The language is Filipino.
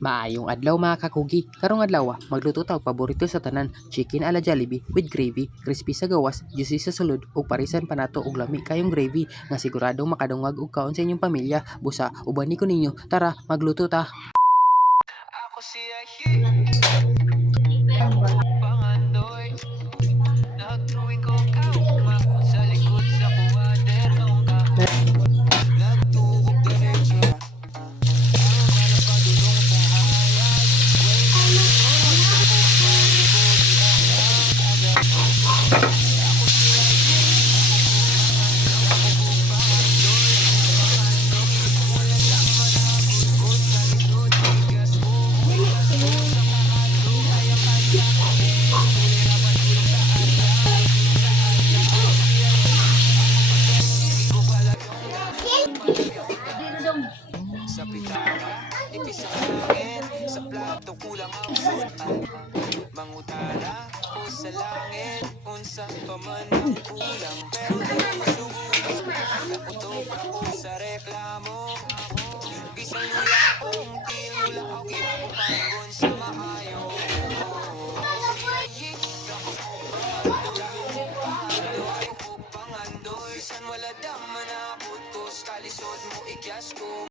Maayong adlaw mga kakugi. Karong adlaw magluto ta og paborito sa tanan, chicken ala Jollibee with gravy, crispy sa gawas, juicy sa sulod ug parisan pa nato og lami kayong gravy nga siguradong makadungag og kaon sa inyong pamilya. Busa ubani ko ninyo, tara magluto ta. Ako si Ahi, pangandoy. Nagtuwing ko kauma sa likod sa kuwader mong ka. Nagtuhog diretso, ang kalapagulong sa hayag. Way ako si Ahi, wala lang manabot sa likod. Bigas mo, bigas mo sa kahalo. Kaya kaya tulira pa tulong sa alay. Hindi ko pala sa pitaka, ipis ang hangin. Sa plato kulang ang sultan. Mangutana o sa langit, unsa pa man ang kulang. Pero di ko subukan, nakutok ako sa reklamo. Bisang